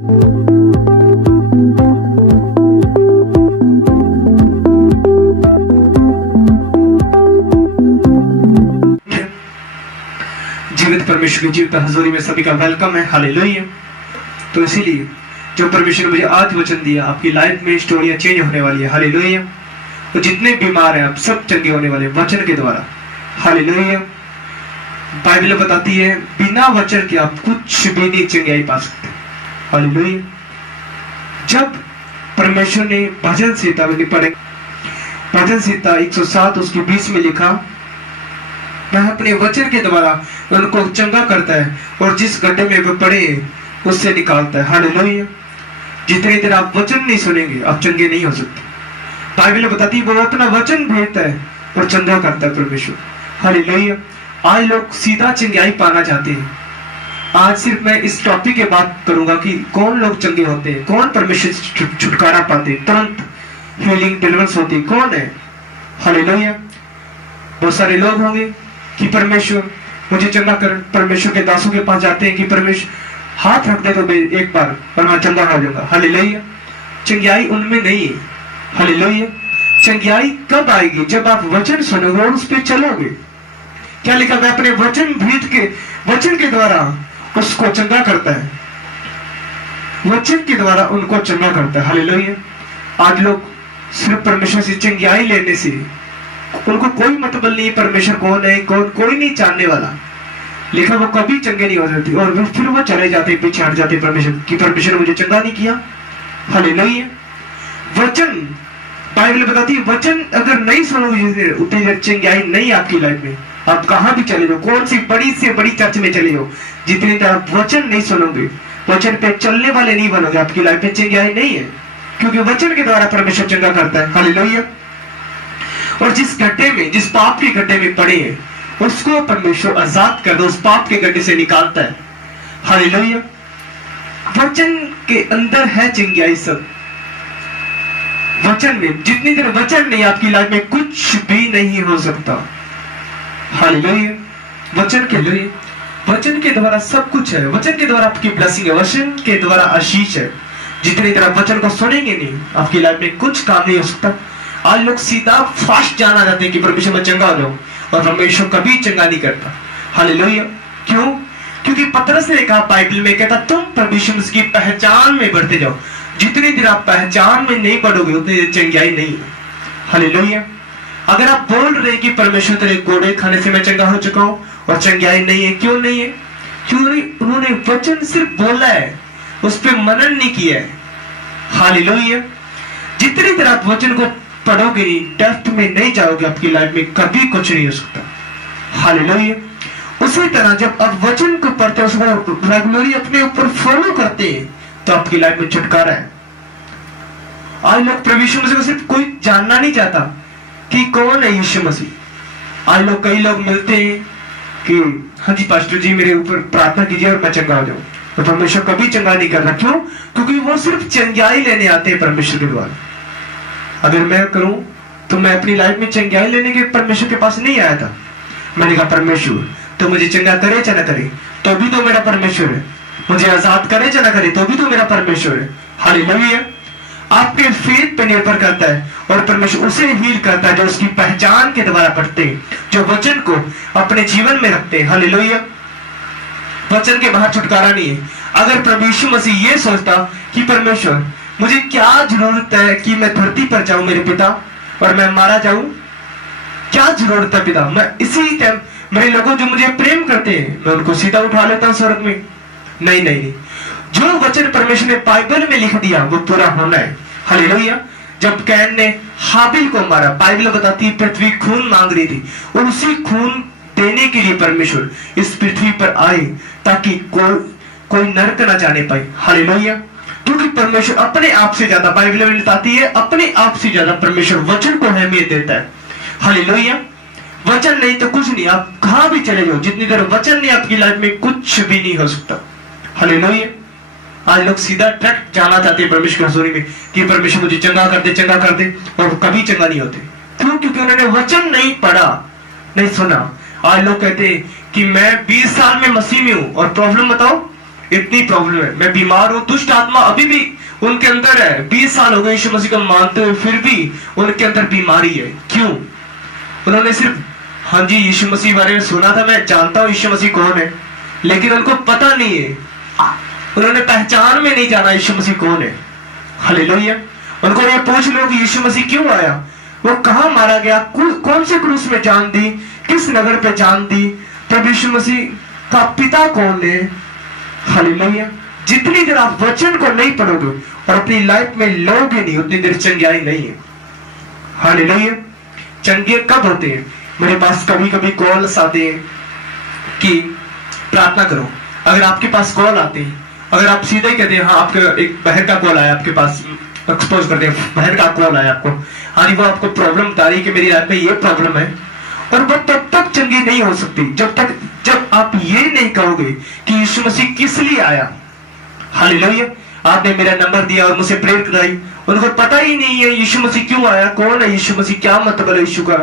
जीवित परमेश्वर की जीवित हजूरी में सभी का वेलकम है। हालेलुया। तो इसीलिए जो परमेश्वर ने मुझे आज वचन दिया, आपकी लाइफ में स्टोरियां चेंज होने वाली है। हालेलुया। तो जितने बीमार हैं आप सब चंगे होने वाले वचन के द्वारा। हालेलुया। बाइबल बताती है बिना वचन के आप कुछ भी नहीं चंगाई पा सकते। हालेलुया। जब परमेश्वर ने भजन संहिता में पढ़े, भजन संहिता 107 उसके 20 में लिखा, वह अपने वचन के द्वारा उनको चंगा करता है और जिस गड्ढे में वे पड़े उससे निकालता है। हालेलुया। जितनी देर आप वचन नहीं सुनेंगे आप चंगे नहीं हो सकते। बाइबल बताती है वो अपना वचन भेजता है और चंगा करता है परमेश्वर। हालेलुया। आज लोग सीधा चंगाई पाना चाहते हैं। आज सिर्फ मैं इस टॉपिक की बात करूंगा कि कौन लोग चंगे होते हैं, कौन परमेश्वर से छुटकारा पाते हैं, तुरंत हीलिंग डिलीवरेंस होती है, कौन है। हालेलुया। बहुत सारे लोग होंगे कि परमेश्वर मुझे चंगा कर, परमेश्वर के दासों के पास जाते हैं कि परमेश्वर हाथ रख दे तो एक बार और मैं चंगा हो जाऊंगा। हालेलुया। चंगाई उनमें नहीं है। हालेलुया। चंगाई कब आएगी? जब आप वचन सुनोगे और उस पर चलोगे। क्या लिखा? मैं अपने वचन भेज के, वचन के द्वारा उसको चंगा करता है, वचन के द्वारा उनको चंगा करता है। हालेलुया। आज लोग सिर्फ परमेश्वर से चंगाई लेने से उनको कोई मतलब नहीं, परमेश्वर कौन है, कौन कोई नहीं जानने वाला। लिखा वो कभी चंगे नहीं हो जाते और फिर वो चले जाते, पीछे हट जाते परमेश्वर की, परमेश्वर ने मुझे चंगा नहीं किया। हालेलुया। वचन, बाइबल बताती है वचन अगर नहीं सुनोगे उतनी देर चंगाई नहीं आपकी लाइफ में। आप कहां भी चले जाओ, कौन सी बड़ी से बड़ी चर्च में चले जाओ, जितनी देर आप वचन नहीं सुनोगे, वचन पे चलने वाले नहीं बनोगे, आपकी लाइफ में चंगाई नहीं है। क्योंकि वचन के द्वारा परमेश्वर चंगा करता है। हालेलुया। और जिस गड्ढे में, जिस पाप के गड्ढे में पड़े हैं उसको परमेश्वर आजाद कर दो, उस पाप के गड्ढे से निकालता है। हालेलुया। वचन के अंदर है चंगाई। सब वचन में, जितनी देर वचन नहीं आपकी लाइफ में कुछ भी नहीं हो सकता। हालेलुया। वचन के लिए, वचन के द्वारा सब कुछ है। वचन के द्वारा आपकी ब्लेसिंग है, वचन के द्वारा आशीष है। जितनी देर आप वचन को सुनेंगे नहीं आपकी लाइफ में कुछ काम नहीं हो सकता। आज लोग सीधा फास्ट जाना चाहते हैं कि परमेश्वर में चंगा हो जाओ, और परमेश्वर कभी चंगा नहीं करता। हालेलुया। क्यों? क्योंकि पतरस ने कहा बाइबल में, कहता तुम परमेश्वर की पहचान में बढ़ते जाओ। जितनी देर आप पहचान में नहीं बढ़ोगे उतनी देर चंगाई नहीं है। हालेलुया। अगर आप बोल रहे हैं कि परमेश्वर तेरे गोड़े खाने से मैं चंगा हो चुका हूं और चंगाई नहीं है, क्यों नहीं है? क्योंकि उन्होंने वचन सिर्फ बोला है, उस पर मनन नहीं किया है। हालेलुया। जितनी देर आप वचन को पढ़ोगे नहीं, डेप्थ में नहीं जाओगे, आपकी लाइफ में कभी कुछ नहीं हो सकता। हालेलुया। उसी तरह जब आप वचन को पढ़ते हैं, उसको रेगुलरली अपने ऊपर फॉलो करते हैं तो आपकी लाइफ में छुटकारा है। आज लोग प्रभु यीशु मसीह को सिर्फ कोई जानना नहीं चाहता कि कौन है यीशु मसीह। आज लोग, कई लोग मिलते हैं कि हाँ जी पास्टर जी मेरे ऊपर प्रार्थना कीजिए और मैं चंगा हो जाऊं, तो परमेश्वर कभी चंगा नहीं करना। क्यों? क्योंकि वो सिर्फ चंगाई लेने आते हैं परमेश्वर के द्वारा। अगर मैं करूं तो मैं अपनी लाइफ में चंगाई लेने के परमेश्वर के पास नहीं आया था। मैंने कहा परमेश्वर तो मुझे चंगा करे चाहे ना करे तो भी तो मेरा परमेश्वर है, मुझे आजाद करे चाहे ना करे तो भी तो मेरा परमेश्वर है। हालेलुया। आपके फेथ पे निर्भर करता है और परमेश्वर उसे हील करता है जो उसकी पहचान के द्वारा पढ़ते हैं, जो वचन को अपने जीवन में रखते हैं। हालेलुया। वचन के बाहर छुटकारा नहीं है। अगर प्रभु यीशु मसीह ये सोचता कि परमेश्वर मुझे क्या जरूरत है कि मैं धरती पर जाऊं मेरे पिता और मैं मारा जाऊं, क्या जरूरत है पिता, मैं इसी टाइम मेरे लोगों जो मुझे प्रेम करते हैं मैं उनको सीधा उठा लेता हूं स्वर्ग में। नहीं नहीं नहीं, जो वचन परमेश्वर ने बाइबल में लिख दिया वो पूरा होना है। हालेलुया। जब कैन ने हाबिल को मारा, बाइबल बताती है पृथ्वी खून मांग रही थी और उसी खून देने के लिए परमेश्वर इस पृथ्वी पर आए ताकि कोई नरक ना जाने पाए। हालेलुया। क्योंकि परमेश्वर अपने आप से ज्यादा, बाइबल में बताती है अपने आप से ज्यादा परमेश्वर वचन को अहमियत देता है। हालेलुया। वचन नहीं तो कुछ नहीं, आप कहां भी चले जाओ, जितनी देर वचन नहीं आपकी लाइफ में कुछ भी नहीं हो सकता। हालेलुया। आज लोग सीधा डायरेक्ट जाना चाहते हैं परमेश्वर की हजूरी में कि परमेश्वर मुझे चंगा कर दे, चंगा कर दे, और कभी चंगा नहीं होते। क्यों? क्योंकि उन्होंने वचन नहीं पढ़ा, नहीं सुना। आज लोग कहते हैं कि मैं 20 साल में मसीह में हूं, और प्रॉब्लम बताओ इतनी प्रॉब्लम है, मैं बीमार हूं, दुष्ट आत्मा अभी भी उनके अंदर है, 20 साल हो गए यीशु मसीह को मानते हुए, फिर भी उनके अंदर बीमारी है। क्यों? उन्होंने सिर्फ हाँ जी यीशु मसीह बारे में सुना था, मैं जानता हूं यीशु मसीह कौन है, लेकिन उनको पता नहीं है, उन्होंने पहचान में नहीं जाना यीशु मसीह कौन है। हालेलुया। उनको ये पूछ लो कि यीशु मसीह क्यों आया, वो कहां मारा गया, कौन से क्रूस में जान दी, किस नगर पे जान दी, तब यीशु मसीह का पिता कौन है। हालेलुया। जितनी देर आप वचन को नहीं पढ़ोगे और अपनी लाइफ में लोगे नहीं, उतनी देर चंगाई नहीं है। हालेलुया। चंगे कब होते हैं? मेरे पास कभी कभी कॉल्स आते हैं कि प्रार्थना करो। अगर आपके पास कॉल आते हैं, अगर आप सीधे कहते हैं हाँ आपके एक बहन का कॉल आया आपके पास, एक्सपोज करते हैं बहन का कॉल आया आपको, हाँ जी वो आपको प्रॉब्लम बता रही कि मेरी लाइफ में ये प्रॉब्लम है, और वो तब तक चंगी नहीं हो सकती जब आप ये नहीं कहोगे कि यीशु मसीह किस लिए आया। हालेलुया। आपने मेरा नंबर दिया और मुझे प्रेयर कराई, उनको पता ही नहीं है यीशु मसीह क्यों आया, कौन है यीशु मसीह, क्या मतलब है यीशु का,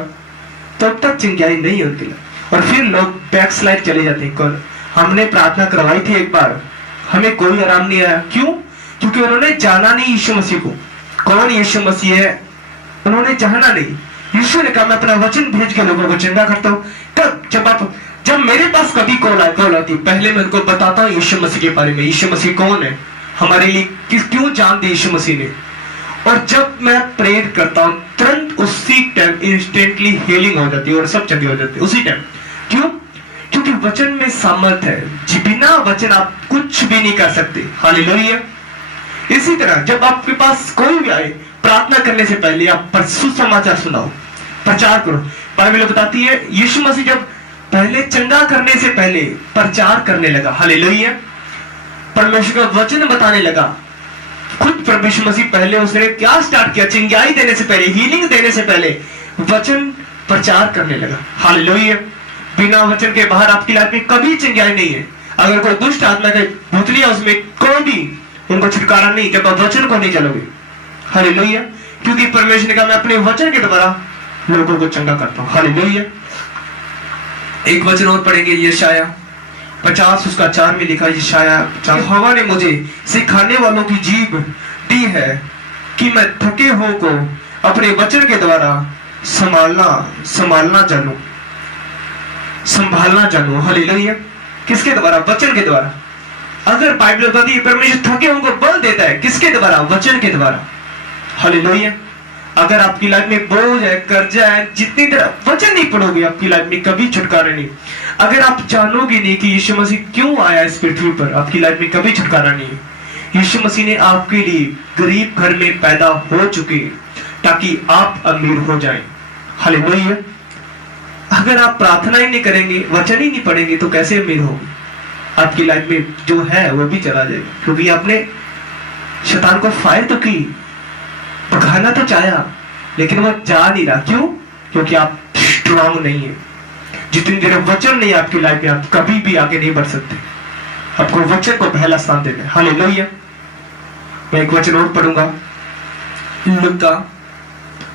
तब तक चंगाई नहीं होती। और फिर लोग बैकस्लाइड चले जाते हैं। हमने प्रार्थना करवाई थी एक बार, हमें कोई आराम नहीं आया। क्यों? क्योंकि उन्होंने जाना नहीं यीशु मसीह को, कौन यीशु मसीह है, उन्होंने जाना नहीं। यीशु ने कहा मैं अपना वचन भेज के लोगों को चंगा करता हूँ। तब जब मेरे पास कभी कॉल आती, पहले मैं उनको बताता हूँ यीशु मसीह के बारे में, यीशु मसीह कौन है, हमारे लिए क्यों जान दी यीशु मसीह ने। और जब मैं प्रेयर करता हूँ तुरंत उसी टाइम इंस्टेंटली हीलिंग हो जाती है और सब चंगे हो जाते हैं उसी टाइम। क्यों? क्योंकि वचन में सामर्थ है, बिना वचन आप कुछ भी नहीं कर सकते। हालेलुया। इसी तरह जब आपके पास कोई भी आए, प्रार्थना करने से पहले आप सुसमाचार सुनाओ, प्रचार करो। बाइबल बताती है यीशु मसीह जब पहले चंगा करने से पहले प्रचार करने लगा। हालेलुया। परमेश्वर का वचन बताने लगा। खुद परमेश्वर मसीह पहले उसने क्या स्टार्ट किया, चंगाई देने से पहले, हीलिंग देने से पहले वचन प्रचार करने लगा। हालेलुया। बिना वचन के बाहर आपकी लाइफ में कभी चंगाई नहीं है। अगर कोई दुष्ट आत्मा का भूतलिया उसमें कोई भी उनको छुटकारा नहीं जब आप वचन को नहीं चलोगे। हालेलुया। क्योंकि परमेश्वर ने कहा मैं अपने वचन के द्वारा लोगों को चंगा करता हूं। हालेलुया। एक वचन और पढ़ेंगे, यशाया 50 उसका 4 में लिखा, यशाया 50, हवा ने मुझे सिखाने वालों की जीभ दी है कि मैं थके हो को अपने वचन के द्वारा संभालना जानूं। हालेलुया। किसके द्वारा? वचन के द्वारा। अगर बाइबल बताती है परमेश्वर थके हो को बल देता है, किसके द्वारा? वचन के द्वारा। हालेलुया। अगर आपकी लाइफ में बोझ है, कर्जा है, जितनी देर वचन नहीं पढ़ोगे आपकी लाइफ में कभी छुटकारा नहीं। अगर आप जानोगे नहीं कि यीशु मसीह क्यों आया इस पृथ्वी पर, आपकी लाइफ में कभी छुटकारा नहीं है। यीशु मसीह ने आपके लिए गरीब घर में पैदा हो चुके ताकि आप अमीर हो जाएं। हालेलुया। अगर आप प्रार्थना ही नहीं करेंगे, वचन ही नहीं पढ़ेंगे तो कैसे अमीर होंगे? आपकी लाइफ में जो है वो भी चला जाएगा, क्योंकि आपने शैतान को फायर तो की, भगाना तो चाहा, लेकिन वो जा नहीं रहा। क्यों? क्योंकि आप स्ट्रांग नहीं है। जितनी देर वचन नहीं आपकी लाइफ में, आप कभी भी आगे नहीं बढ़ सकते। आपको वचन को पहला स्थान देना है। हालेलुया। मैं एक वचन और पढ़ूंगा, लूका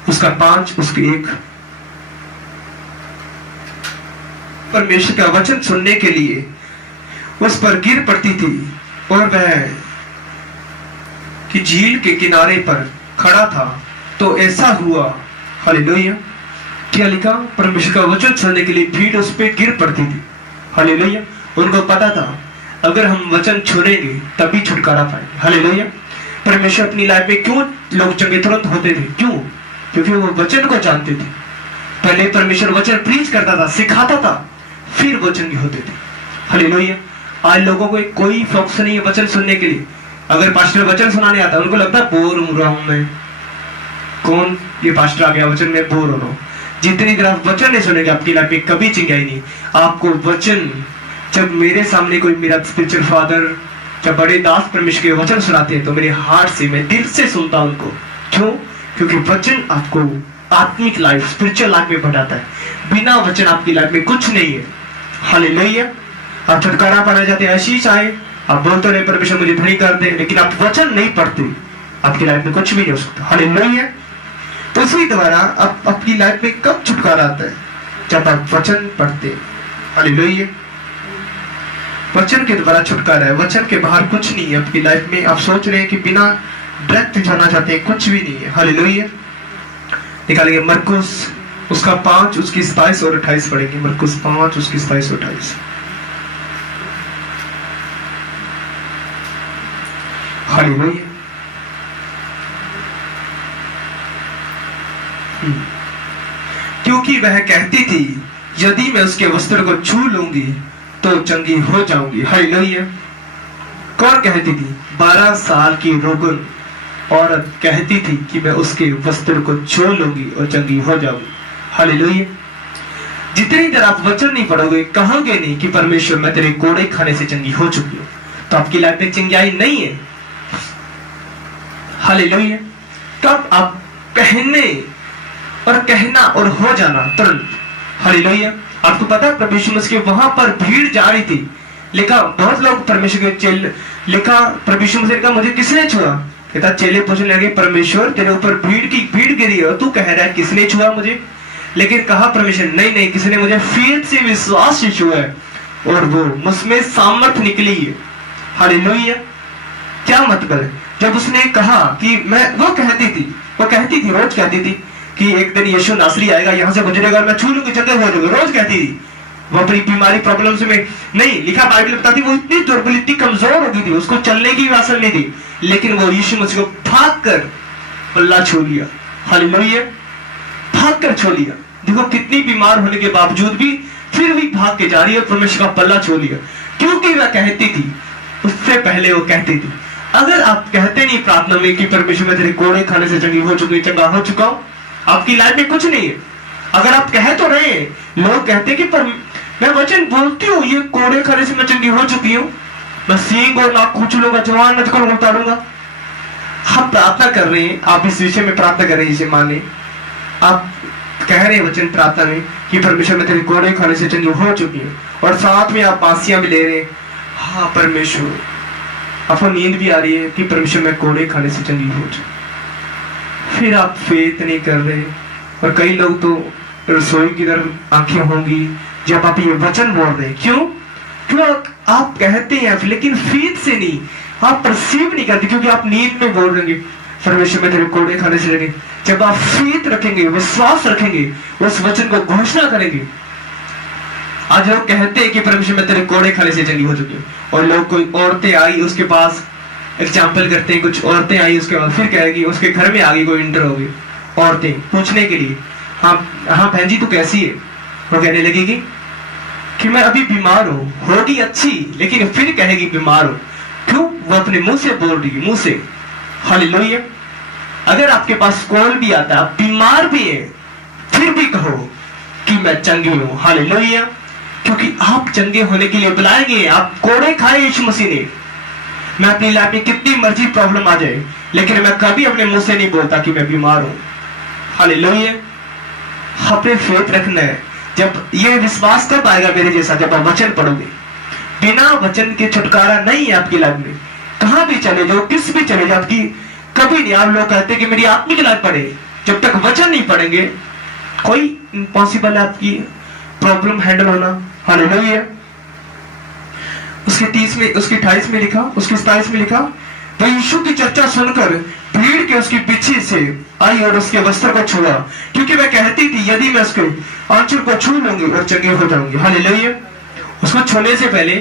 उसका 5 उसके 1। परमेश्वर का वचन सुनने के लिए उस पर गिर पड़ती थी और वह कि झील के किनारे पर खड़ा था तो ऐसा हुआ। हालेलुया। क्या लिखा? परमेश्वर का वचन सुनने के लिए भीड़ उस पर गिर पड़ती थी। हालेलुया। उनको पता था अगर हम वचन छोड़ेंगे तभी छुटकारा पाएंगे। हालेलुया। परमेश्वर अपनी लाइफ में क्यों लोग चंगे तुरंत होते थे? क्यों? क्योंकि वो वचन को जानते थे। पहले परमेश्वर वचन प्रीच करता था, सिखाता था, फिर वचन भी होते थे। हालेलुया। आज लोगों को कोई फोकस नहीं है वचन सुनने के लिए। अगर पास्टर वचन सुनाने आता है उनको लगता है बोर हो रहा हूं मैं, कौन ये पास्टर आ गया वचन में बोर हो रहा हूं। जितनी देर आप वचन नहीं सुनेंगे आपकी लाइफ में कभी चंगाई नहीं। आपको वचन, जब मेरे सामने कोई मेरा स्पिरिचुअल फादर, जब बड़े दास परमेश्वर के वचन सुनाते हैं तो मेरे हार्ट से, मैं दिल से सुनता हूं उनको। क्यों? क्योंकि वचन आपको आत्मिक लाइफ, स्पिरिचुअल लाइफ में बढ़ाता है। बिना वचन आपकी लाइफ में कुछ नहीं है। हालेलुया। आप छुटकारा पाना चाहते हैं, आशीष आए, आप बोलते रहे परमेश्वर मुझे धनी कर दे, लेकिन आप वचन नहीं पढ़ते, आपकी लाइफ में कुछ भी नहीं हो सकता। हालेलुया। तो उसी द्वारा आप अपनी लाइफ में कब छुटकारा आता है? जब आप वचन पढ़ते। हालेलुया। वचन के द्वारा छुटकारा है, वचन के बाहर कुछ नहीं है आपकी लाइफ में। आप सोच रहे हैं कि बिना डायरेक्ट जाना चाहते हैं, कुछ भी नहीं है। हालेलुया। निकालेंगे मरकुस उसका 5 उसकी 27 और 28 पढ़ेंगे। मरकुस 5 उसकी 27 और 28। हालेलुया। क्योंकि वह कहती थी यदि मैं उसके वस्त्र को छू लूंगी तो चंगी हो जाऊंगी। हालेलुया। कौन कहती थी? 12 साल की रोगन औरत कहती थी कि मैं उसके वस्त्र को छू लूंगी और चंगी हो जाऊंगी। हालेलुया। जितनी देर आप वचन नहीं पढ़ोगे, कहोगे नहीं कि परमेश्वर मैं तेरे कोड़े खाने से चंगी हो चुकी हूं, तो आपकी लाइफ में चंगाई नहीं है। हालेलुया। तब आप कहने और कहना और हो जाना तुरंत। हालेलुया। आपको पता है प्रभु यीशु मसीह के वहां पर भीड़ जा रही थी, लिखा बहुत लोग परमेश्वर के चेले, लिखा प्रभु यीशु मसीह ने कहा मुझे किसने छुआ? कहता चेले पूछने लगे परमेश्वर तेरे ऊपर भीड़ गिरी है, तू कह रहा है किसने छुआ मुझे? लेकिन कहा परमेश्वर नहीं नहीं, किसी ने मुझे फेथ से विश्वास से छुआ है और वो मुझमें सामर्थ्य निकली है। हालेलुया। क्या मतलब है? जब उसने कहा कि मैं, वो कहती थी रोज कहती थी कि एक दिन यीशु नासरी आएगा, यहाँ से गुजरेगा और मैं छू लूंगी चंगा हो जाऊंगा, रोज कहती थी। वो अपनी बीमारी प्रॉब्लम से में नहीं, लिखा बाइबल बताती वो इतनी दुर्बल इतनी कमजोर हो गई थी, उसको चलने की आसन नहीं थी, लेकिन वो यीशु मसीह को भाग कर पल्ला छू लिया। हालेलुया। भाग कर छू लिया। देखो कितनी बीमार होने के बावजूद भी फिर भी भाग के जा रही है, परमेश्वर का पल्ला छू लिया। क्योंकि वह कहती थी, उससे पहले वो कहती थी। अगर आप कहते नहीं प्रार्थना में कि परमेश्वर मैं तेरे कोड़े खाने से चंगी हो चुकी, चंगा हो चुका हूं, आपकी लाइफ में कुछ नहीं है। अगर आप कह तो रहे, लोग कहते कि पर मैं वचन बोलती हूँ ये कोड़े खाने से मैं चंगी हो चुकी हूँ, मैं सींग और नाक खींच लूंगा, जवान नचकर उतारूंगा। हम प्रार्थना कर रहे हैं, आप इस विषय में प्रार्थना कर रहे हैं, इसे माने आप कह रहे हैं वचन प्रार्थना में कि परमेश्वर मैं तेरे कोड़े खाने से चंगी हो चुकी हूँ, और साथ में आप बांसियां भी ले रहे हैं। हाँ परमेश्वर, आपको नींद भी आ रही है कि परमेश्वर मैं कोड़े खाने से चंगी हो चुकी, फिर आप फेथ नहीं कर रहे। और कई लोग तो रसोई की तरफ आंखें होंगी जब आप ये वचन बोल रहे हैं। क्यों आप कहते हैं लेकिन फेथ से नहीं, आप परसीव नहीं करते, क्योंकि आप नींद में बोल रहे परमेश्वर में तेरे कोड़े खाने से लगे। जब आप फेथ रखेंगे, विश्वास रखेंगे, उस वचन को घोषणा करेंगे। आज लोग कहते हैं कि परमेश्वर में तेरे कोड़े खाने से चंगी हो चुकी है, और लोग कोई औरतें आई उसके पास, एग्जाम्पल करते हैं, कुछ औरतें आई उसके बाद फिर कहेगी उसके घर में आ गई कोई इंटर होगी औरतें पूछने के लिए, हाँ बहन जी तू कैसी है? वो कहने लगेगी कि मैं अभी बीमार हूँ, होगी अच्छी लेकिन फिर कहेगी बीमार हूँ। क्यों? वो अपने मुंह से बोल रही है, मुंह से। हालेलुया। अगर आपके पास कॉल भी आता है, आप बीमार भी है, फिर भी कहो कि मैं चंगी हूँ। हालेलुया। क्योंकि आप चंगे होने के लिए बुलाए गए, आप कोड़े खाए यीशु मसीह ने। मैं अपनी लाइफ में कितनी मर्जी प्रॉब्लम आ जाए, लेकिन मैं कभी अपने मुंह से नहीं बोलता कि मैं बीमार हूं। हालेलुया। अपने फेथ रखना है। जब ये विश्वास कब आएगा मेरे जैसा? जब आप वचन पढ़ोगे। बिना वचन के छुटकारा नहीं है आपकी लाइफ में। कहां भी चले जाओ, किस भी चले जाओ, आपकी कभी नहीं। आप लोग कहते कि मेरी आत्मिक लाइफ पढ़े, जब तक वचन नहीं पढ़ेंगे कोई इम्पॉसिबल है आपकी प्रॉब्लम हैंडल होना। हालेलुया। उसके 30 में, उसके 28 में लिखा, उसके 27 में लिखा, वह यीशु की चर्चा सुनकर भीड़ के उसके पीछे से आई और उसके वस्त्र को छुआ, क्योंकि वह कहती थी यदि मैं उसके आंचल को छू लूंगी और चंगी हो जाऊंगी। हालेलुया। उसको छूने से पहले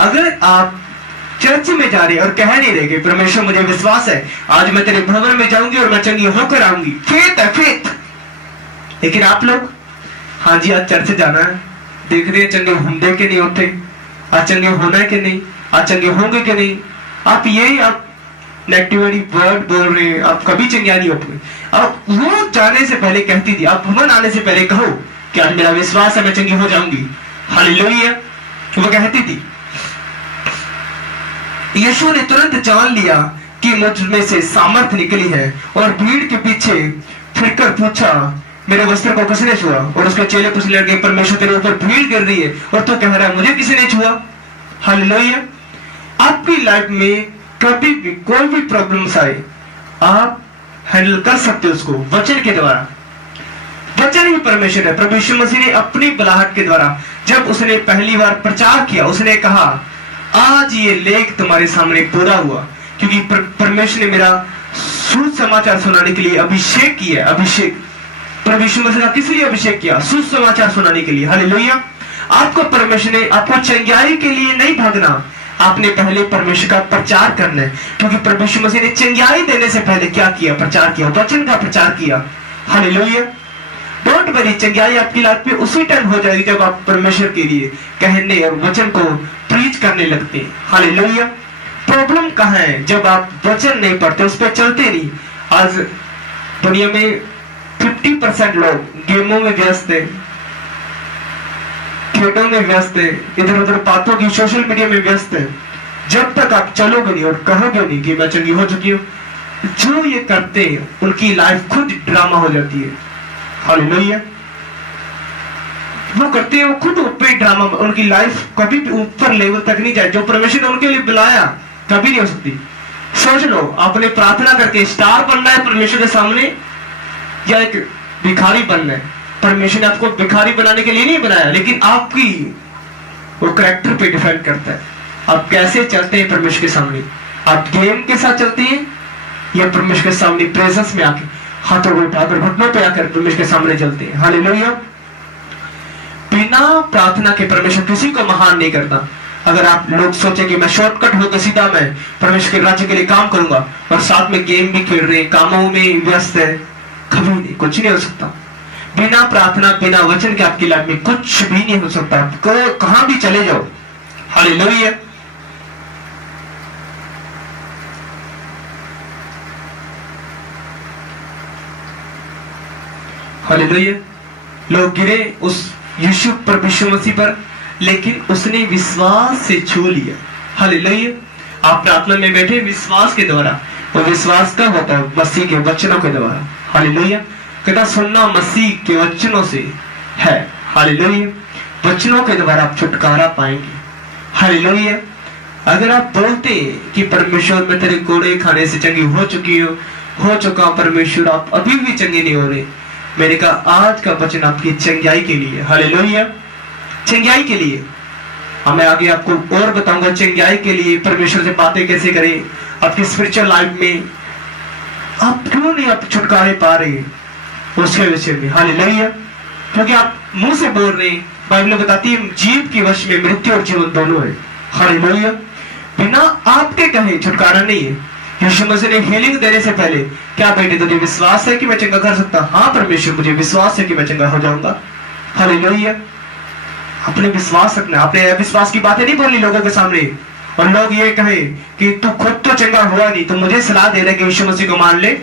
अगर आप चर्च में जा रहे और कह नहीं रहे कि परमेश्वर मुझे विश्वास है आज मैं तेरे भवन में जाऊंगी और मैं चंगी होकर आऊंगी, फेथ है फेथ, लेकिन आप लोग हाँ जी आज चर्च जाना है, देख रहे हैं चंगे होंगे कि नहीं होते, आज चंगे होना है कि नहीं, आज चंगे होंगे कि नहीं, आप यही आप नेगेटिविटी वर्ड बोल रहे हैं, आप कभी चंगे नहीं होते। आप वो जाने से पहले कहती थी, आप भवन आने से पहले कहो कि आज मेरा विश्वास है मैं चंगी हो जाऊंगी। हालेलुया। वो कहती थी। यीशु ने तुरंत जान लिया कि मुझ में से सामर्थ निकली है और भीड़ के पीछे फिरकर पूछा मेरे वस्त्र को किसने छुआ? और उसके चेले पूछने लगे परमेश्वर तेरे ऊपर भीड़ गिर रही है और तू कह रहा है मुझे किसी ने छुआ। हालेलुया। आपकी लाइफ में कभी भी कोई भी प्रॉब्लम्स आए आप हैंडल कर सकते हो उसको वचन के द्वारा। वचन ही परमेश्वर है। प्रभु यीशु मसीह ने अपनी बुलाहट के द्वारा जब उसने पहली बार प्रचार किया उसने कहा आज ये लेख तुम्हारे सामने पूरा हुआ, क्योंकि परमेश्वर ने मेरा सुसमाचार सुनाने के लिए अभिषेक किया। अभिषेक प्रभु यीशु मसीह ने किस लिए अभिषेक किया? सुसमाचार सुनाने के लिए। हालेलुया। आपको परमेश्वर ने आपको चंगाई के लिए नहीं भागना, आपने पहले परमेश्वर का प्रचार करना है, क्योंकि प्रभु यीशु मसीह ने चंगाई देने से पहले क्या किया? प्रचार किया, वचन का प्रचार किया। हालेलुया। डोंट वरी, चंगाई आपकी लाइफ में उसी टाइम हो जाएगी जब आप परमेश्वर के लिए कहने और वचन को प्रीच करने लगते हैं। हालेलुया। प्रॉब्लम कहाँ है? जब आप वचन नहीं पढ़ते, उस पर चलते नहीं। आज दुनिया में 50% लोग गेमों में व्यस्त है, खेलों में व्यस्त है, इधर उधर बातों की, सोशल मीडिया में व्यस्त है। जब तक आप चलोगे नहीं और कहोगे नहीं कि मैं चंगी हो चुकी हूँ, जो ये करते हैं उनकी लाइफ खुद ड्रामा हो जाती है। हालेलुया। वो करते हैं, वो खुद ऊपर ड्रामा, उनकी लाइफ कभी भी ऊपर लेवल तक नहीं जाए। जो परमेश्वर ने उनके लिए बुलाया कभी नहीं हो सकती। सोच लो, आपने प्रार्थना करके स्टार बनना है परमेश्वर के सामने या एक भिखारी बनना है? परमेश्वर ने आपको भिखारी बनाने के लिए नहीं बनाया, लेकिन आपकी वो कैरेक्टर पे डिपेंड करता है आप कैसे चलते हैं परमेश्वर के सामने। आप गेम के साथ चलते हैं या परमेश्वर के सामने प्रेजेंस में आके हाथों को उठाकर घुटनों पे आकर परमेश्वर के सामने चलते हैं। हालेलुया। बिना प्रार्थना के परमेश्वर किसी को महान नहीं करता। अगर आप लोग सोचे कि मैं शॉर्टकट होकर सीधा मैं परमेश्वर के राज्य के लिए काम करूंगा और साथ में गेम भी खेल रहे हैं, कामों में व्यस्त है, कभी नहीं, कुछ नहीं हो सकता। बिना प्रार्थना, बिना वचन के आपकी लाइफ में कुछ भी नहीं हो सकता। कहां भी चले जाओ। हालेलुया। हालेलुया। लोग गिरे उस यीशु पर, यीशु मसीह पर, लेकिन उसने विश्वास से छू लिया। हालेलुया। आप प्रार्थना में बैठे विश्वास के द्वारा, और विश्वास कब होता है? मसीह के वचनों के द्वारा। हालेलुया। कहता सुनना मसीह के वचनों से है। हालेलुया। वचनों के द्वारा आप छुटकारा पाएंगे। हालेलुया। अगर आप बोलते कि परमेश्वर में तेरे कोड़े खाने से चंगी हो चुकी हो चुका परमेश्वर, आप अभी भी चंगे नहीं हो रहे, मैंने कहा आज का वचन आपकी चंगाई के लिए। हालेलुया। चंगाई के लिए। मैं आगे आपको और बताऊंगा चंगाई के लिए परमेश्वर से बातें कैसे करें। आपकी स्पिरिचुअल लाइफ में आप क्यों नहीं आप छुटकारे पा रहे उसके विषय में। हालेलुया। क्योंकि आप मुंह से बोल रहे हैं, बाइबल बताती है जीव की वश में मृत्यु और जीवन दोनों है। हालेलुया। बिना आपके कहे छुटकारा नहीं है। यीशु मसीह ने हीलिंग देने से पहले, क्या बेटे तुझे विश्वास है कि मैं चंगा कर सकता? हाँ परमेश्वर, मुझे विश्वास है कि मैं चंगा हो जाऊंगा। हालेलुया। अपने विश्वास रखना, अपने अविश्वास की बातें नहीं बोलनी लोगों के सामने, और लोग ये कहे कि तू खुद तो चंगा हुआ नहीं, तो मुझे सलाह दे रहे कि यीशु मसीह को मान ले।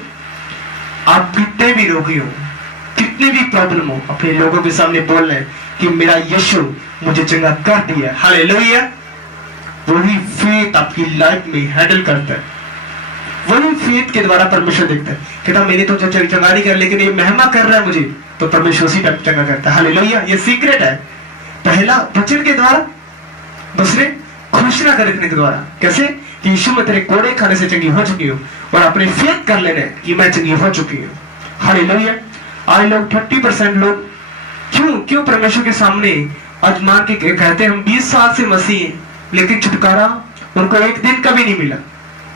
आप कितने भी रोगी हो, कितने भी प्रॉब्लम हो, अपने लोगों के सामने बोलना है कि मेरा यीशु मुझे चंगा कर दिया। हालेलुया। वही फेथ आपकी लाइफ में हैंडल करता है। वही फेथ के द्वारा परमेश्वर देखता है, कहता मैंने तो चंगा नहीं कर, लेकिन ये महिमा कर रहा है मुझे, तो परमेश्वर उसी टाइप चंगा करता है। हालेलुया। ये सीक्रेट है। पहला वचन के द्वारा, दूसरे घोषणा करने के द्वारा। कैसे? कि यीशु मैं तेरे कोड़े खाने से चंगी हो चुकी हूँ, और अपने फेथ कर लेने कि मैं चंगी हो चुकी हूँ। हालेलुया। आज लोग 30% लोग क्यों परमेश्वर के सामने आजमा के कहते हैं हम 20 साल से मसीह हैं, लेकिन छुटकारा उनको एक दिन कभी नहीं मिला।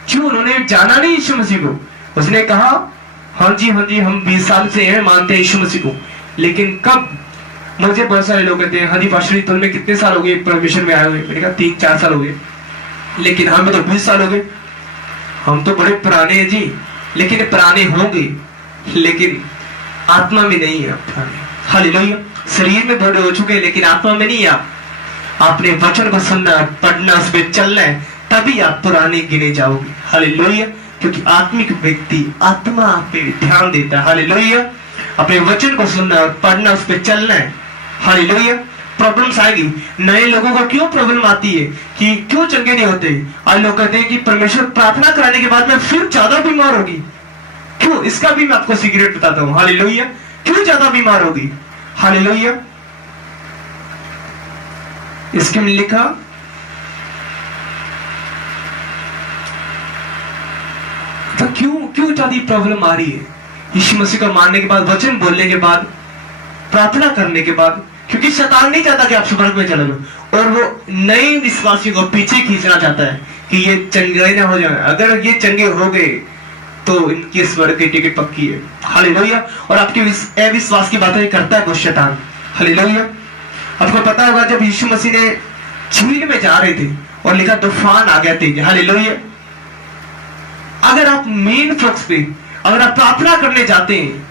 क्यों? उन्होंने जाना नहीं यीशु मसीह को। उसने कहा हाँ जी हम 20 साल से हैं, मानते हैं यीशु मसीह को, लेकिन कब? मुझे बहुत सारे लोग कहते हैं हाँ जी पास्टर तुम में कितने साल हो गए परमेश्वर में आए हुए? मैंने कहा 3-4 साल हो गए। लेकिन हमें तो 20 साल हो गए। हम तो बड़े पुराने हैं जी। लेकिन पुराने होंगे, लेकिन आत्मा में नहीं है पुराने। हालेलुया। शरीर में बड़े हो चुके हैं, लेकिन आत्मा में नहीं है। आपने वचन को सुनना, पढ़ना, उस पर चलना है, तभी आप पुराने गिने जाओगे। हालेलुया। क्योंकि आत्मिक व्यक्ति आत्मा पे ध्यान देता है। हालेलुया। अपने वचन को सुनना और पढ़ना, उस पर चलना है। हालेलुया। प्रॉब्लम्स आएगी। नए लोगों को क्यों प्रॉब्लम आती है कि क्यों चंगे नहीं होते? आज लोग कहते हैं कि परमेश्वर प्रार्थना कराने के बाद में फिर ज्यादा बीमार होगी। क्यों? इसका भी मैं आपको सीक्रेट बताता हूँ। हालेलुया। क्यों ज्यादा बीमार होगी? हालेलुया। इसके में लिखा तो क्यों ज्यादा प्रॉब्लम आ रही है? यीशु मसीह को मानने के बाद, वचन बोलने के बाद, प्रार्थना करने के बाद, क्योंकि शैतान नहीं चाहता कि आप स्वर्ग में चले जाओ। और वो नए विश्वासियों को पीछे खींचना चाहता है कि ये चंगे ना हो जाए। अगर ये चंगे हो गए तो इनकी स्वर्ग की टिकट पक्की है। हालेलुया। और आपके अविश्वास की बातें करता है वो शैतान। हालेलुया। आपको पता होगा जब यीशु मसीह ने झील में जा रहे थे और लिखा तूफान आ गया तेज। हालेलुया। अगर आप मेन फोकस पे अगर आप प्रार्थना करने जाते हैं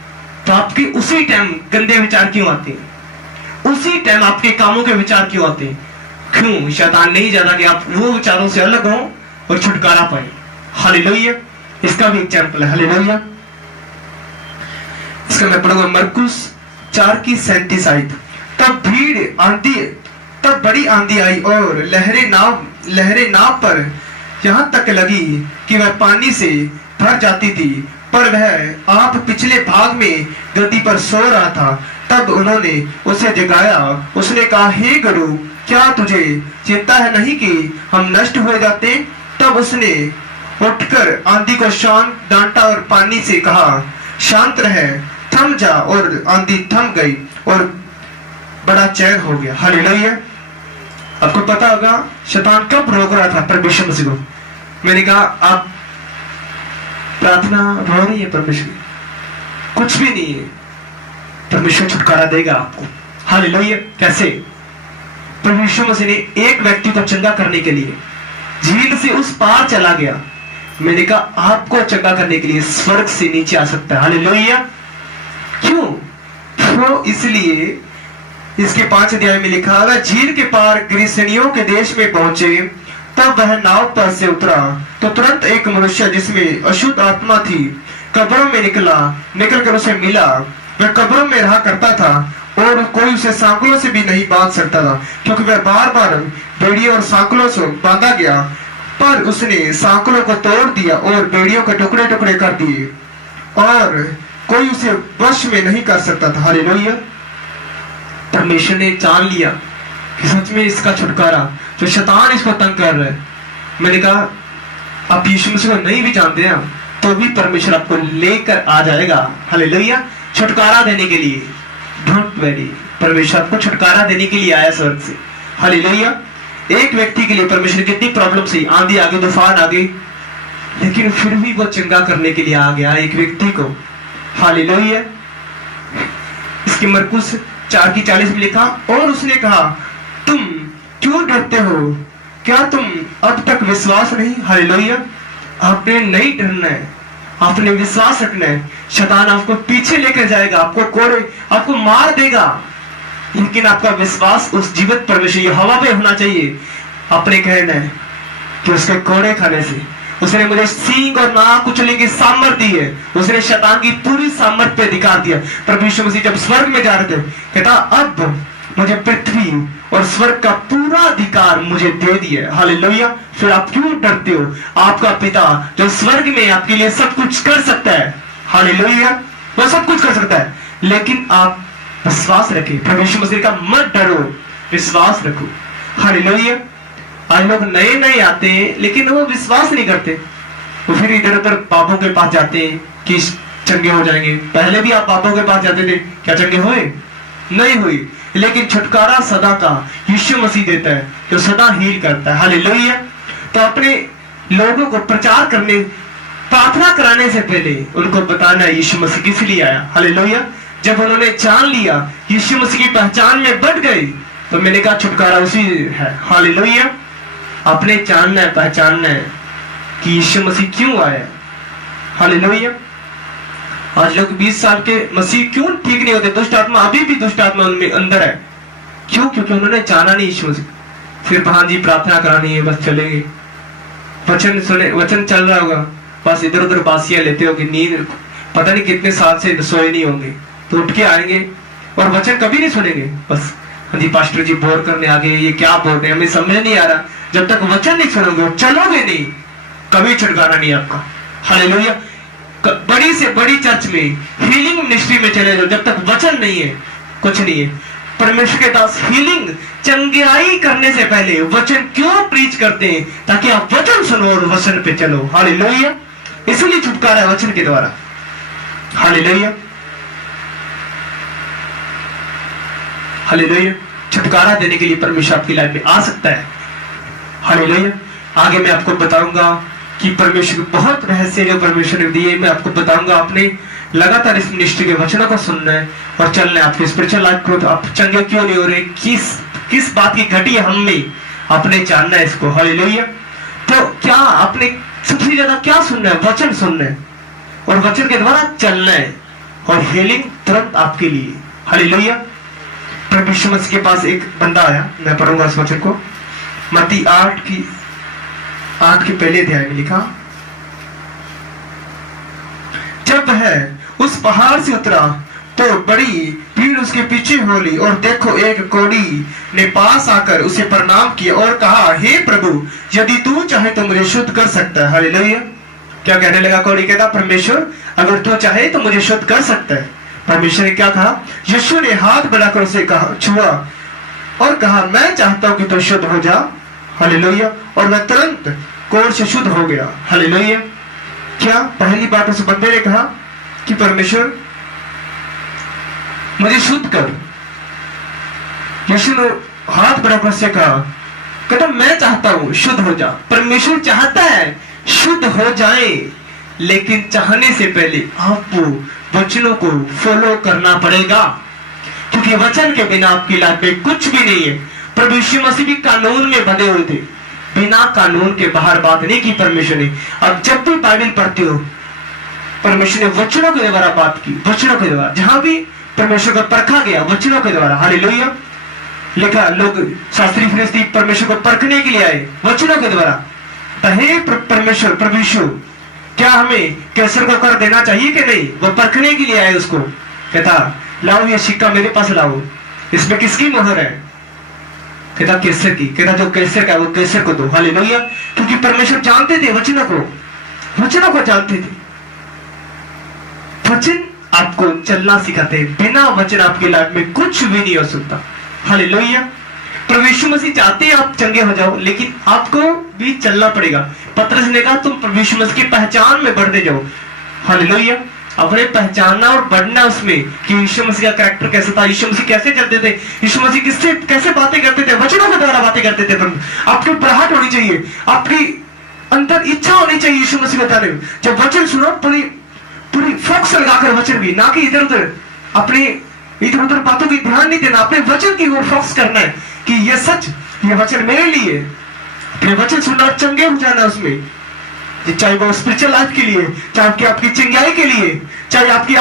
तो आपके उसी टाइम गंदे विचार क्यों आते हैं? उसी टाइम आपके कामों के विचार क्यों आते हैं? क्यों? शैतान नहीं चाहता कि आप वो विचारों से अलग हो और छुटकारा पाए। हालेलुया। इसका भी एग्जाम्पल है। हालेलुया। इसका मैं पढ़ूंगा मरकुस 4:37 आयत। तब बड़ी आंधी आई और लहरें नाव पर यहाँ तक लगी कि वह पानी से भर जाती थी, पर वह आप पिछले भाग में गद्दी पर सो रहा था। तब उन्होंने उसे जगाया। उसने कहा, हे गुरु, क्या तुझे चिंता है नहीं कि हम नष्ट हो जाते? तब उसने उठकर आंधी को शांत डांटा और पानी से कहा, शांत रह, थम जा। और आंधी थम गई और बड़ा चैन हो गया। हालेलुया। आपको पता होगा शैतान कब रोक रहा था परमेश्वर मसीह को? मैंने कहा आप प्रार्थना रो रही है परमेश्वर, कुछ भी नहीं है, परमेश्वर छुटकारा देगा आपको। हालेलुया। कैसे? परमेश्वर मसीह ने एक व्यक्ति को चंगा करने के लिए झील से उस पार चला गया। मैंने कहा आपको चंगा करने के लिए स्वर्ग से नीचे आ सकता है। हालेलुया। क्यों? तो इसलिए इसके 5 अध्याय में लिखा, वह झील के पार गिरिसनियों के देश में पहुंचे। तब वह नाव पर से उतरा तो तुरंत एक मनुष्य जिसमें अशुद्ध आत्मा थी कब्रों में निकलकर उसे मिला। वह कब्रों में रहा करता था और कोई उसे सांकलों से भी नहीं बांध सकता था, क्योंकि वह बार बार बेड़ियों और सांकलों से बांधा गया। पर उसने सांकलों को तोड़ दिया और बेड़ियों के टुकड़े टुकड़े कर दिए और कोई उसे वश में नहीं कर सकता था। हालेलुया। परमेश्वर ने जान लिया कि सच में इसका छुटकारा, जो शैतान इसको तंग कर रहा है। मैंने कहा आप यीशु मसीह को नहीं भी जानते हैं तो भी परमेश्वर आपको लेकर आ जाएगा। हालेलुया। छुटकारा देने के लिए। डोंट वरी, परमेश्वर आपको छुटकारा देने के लिए आया स्वर्ग से। हालेलुया। एक व्यक्ति के लिए परमेश्वर कितनी प्रॉब्लम से, आंधी आ गई, तूफान आ गई, लेकिन फिर भी वो चंगा करने के लिए आ गया एक व्यक्ति को। हालेलुया। इसकी मरकुस 4:40 में लिखा, और उसने कहा, तुम क्यों डरते हो? क्या तुम अब तक विश्वास नहीं? हालेलुया। आपने नहीं डरना है, आपने विश्वास रखना है। शैतान आपको पीछे लेकर जाएगा, आपको मार देगा, लेकिन आपका विश्वास उस जीवित परमेश्वर यहोवा पे होना चाहिए। आपने कहना है कि उसके कोड़े खाने से उसने मुझे सींग और नाक कुचलने की सामर्थ दी है। उसने शैतान की पूरी सामर्थ पे अधिकार दिया। परमेश्वर मसीह जब स्वर्ग में जा रहे थे कहता, अब मुझे पृथ्वी और स्वर्ग का पूरा अधिकार मुझे दे दिया। हालेलुया। फिर आप क्यों डरते हो? आपका पिता जो स्वर्ग में आपके लिए सब कुछ कर सकता है। हालेलुया। वो सब कुछ कर सकता है, लेकिन आप विश्वास रखें। परमेश्वर मसीह का मत डरो, विश्वास रखो। हालेलुया। आज लोग नए आते हैं लेकिन वो विश्वास नहीं करते, वो फिर इधर उधर पापों के पास जाते हैं कि चंगे हो जाएंगे। पहले भी आप पापों के पास जाते थे, क्या चंगे हुए? नहीं हुई। लेकिन छुटकारा सदा का यीशु मसीह देता है, जो सदा हील करता है। हालेलुया। तो अपने लोगों को प्रचार करने, प्रार्थना कराने से पहले उनको बताना है यीशु मसीह किस लिए आया। हालेलुया। जब उन्होंने जान लिया, यीशु मसीह की पहचान में बढ़ गई, तो मैंने कहा छुटकारा उसी है। हालेलुया। आपने जानना है, पहचानना है कि यीशु मसीह क्यों आया। हालेलुया। आज लोग 20 साल के मसीह क्यों ठीक नहीं होते? दुष्ट आत्मा, अभी भी दुष्ट आत्मा उनमें अंदर है। क्यों? क्योंकि उन्होंने जाना नहीं यीशु मसीह। फिर हाँ जी प्रार्थना करानी है, बस चलेंगे, वचन सुने, वचन चल रहा होगा, बस इधर उधर बासियां लेते हो कि नींद, पता नहीं कितने साल से सोए नहीं होंगे, तो उठ के आएंगे और वचन कभी नहीं सुनेंगे। बस हाँ जी पास्टर जी बोर करने आ गए, ये क्या बोल रहे हैं, हमें समझ नहीं आ रहा। जब तक वचन नहीं सुनोगे, चलोगे नहीं, कभी छुटकारा नहीं आपका। हालेलुया। बड़ी से बड़ी चर्च में, हीलिंग मिनिस्ट्री में चले जाओ, जब तक वचन नहीं है कुछ नहीं है। परमेश्वर के दास हीलिंग, चंगाई करने से पहले वचन क्यों प्रीच करते हैं? ताकि आप वचन सुनो और वचन पे चलो। हालेलुया। इसलिए छुटकारा है वचन के द्वारा। हालेलुया। हालेलुया। छुटकारा देने के लिए परमेश्वर आपकी लाइफ में आ सकता है। हालेलुया। आगे मैं आपको बताऊंगा कि परमेश्वर के बहुत रहस्य जो परमेश्वर ने दिए, मैं आपको बताऊंगा। आपने लगातार इस मिनिस्ट्री के वचनों को सुनना है और चलना है। आपके स्पिरिचुअल लाइफ को आप चंगे क्यों नहीं हो रहे, किस बात की घटी है हम में, आपने जानना है इसको। हालेलुया। तो क्या आपने सबसे ज्यादा क्या सुनना है? वचन सुनना है और वचन के द्वारा चलना है और हीलिंग तुरंत आपके लिए। हालेलुया। प्रभु यीशु मसीह के पास एक बंदा आया, मैं पढ़ूंगा इस वचन को। मत्ती 8 के पहले अध्याय में लिखा, जब वह उस पहाड़ से उतरा तो बड़ी भीड़ उसके पीछे हो ली, और देखो एक कोढ़ी ने पास आकर उसे प्रणाम किया और कहा, हे प्रभु, यदि तू चाहे तो मुझे शुद्ध कर सकता है। हालेलुया। क्या कहने लगा कोढ़ी? कहता, परमेश्वर अगर तू चाहे तो मुझे शुद्ध कर सकता है। परमेश्वर ने क्या कहा? यीशु ने हाथ बढ़ाकर उसे कहा, छुआ और कहा, मैं चाहता हूं कि तू शुद्ध हो जा। हालेलुया। और वह तुरंत कोढ़ से शुद्ध हो गया। हालेलुया। क्या पहली बात उस बंदे ने कहा कि परमेश्वर मुझे शुद्ध कर। यीशु ने हाथ बढ़ाकर उससे कहा, कहता, मैं चाहता हूं शुद्ध हो जा। परमेश्वर चाहता है शुद्ध हो जाए, लेकिन चाहने से पहले आपको वचनों को फॉलो करना पड़ेगा, क्योंकि वचन के बिना आपकी लाइफ में कुछ भी नहीं है। प्रभु यीशु मसीह भी कानून में बंधे हुए थे, बिना कानून के बाहर बात नहीं की परमेश्वर ने। अब जब भी बाइबल पढ़ते हो, परमेश्वर ने वचनों के द्वारा बात की। वचनों के द्वारा जहां भी परमेश्वर को परखा गया, वचनों के द्वारा। हालेलुया। लिखा, लोग शास्त्री फरीसी परमेश्वर को परखने के लिए आए वचनों के द्वारा। हे परमेश्वर, प्रभु यीशु, क्या हमें कैसर को कर देना चाहिए कि नहीं? वो परखने के लिए आए उसको। कहता, लाओ ये सिक्का मेरे पास लाओ, इसमें किसकी मोहर है? कहता, कैसर की। कहता, जो कैसर का वो कैसर को दो। हालेलुया। क्योंकि परमेश्वर जानते थे वचनों को जानते थे। वचन आपको चलना सिखाते हैं। बिना वचन आपकी लाइफ में कुछ भी नहीं हो सकता। हालेलुया। प्रभु यीशु मसीह चाहते हैं आप चंगे हो जाओ, लेकिन आपको भी चलना पड़ेगा। पतरस ने कहा, तुम प्रभु यीशु मसीह की पहचान में बढ़ते जाओ। हालेलुया। अपने पहचानना और बढ़ना उसमें कि यीशु मसीह का कैरेक्टर कैसा था, यीशु मसीह कैसे चलते थे, यीशु मसीह किससे कैसे बातें करते थे, वचनों के द्वारा बातें करते थे। प्रभु आपकी बढ़ाहट होनी चाहिए, आपकी अंदर इच्छा होनी चाहिए यीशु मसीह बताने में। जब वचन सुनो, पूरी फोकस लगाकर वचन भी, ना कि इधर उधर बातों की ध्यान नहीं देना, अपने वचन की ओर फोकस करना है कि ये सच, ये वचन मेरे लिए। अपने वचन सुनना और चंगे हो जाना उसमें, चाहे वो स्पिरिचुअल लाइफ के लिए, चाहे आपकी चिंगाई के लिए, चाहे आपकी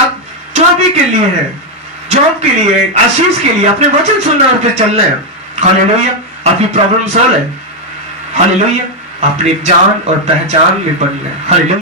जॉब के लिए है, जॉब के लिए, आशीष के लिए, अपने वचन सुनना और फिर चलना है। हालेलुया। आपकी प्रॉब्लम सॉल्व है। हालेलुया। अपनी जान और पहचान में बढ़ना है। हालेलुया।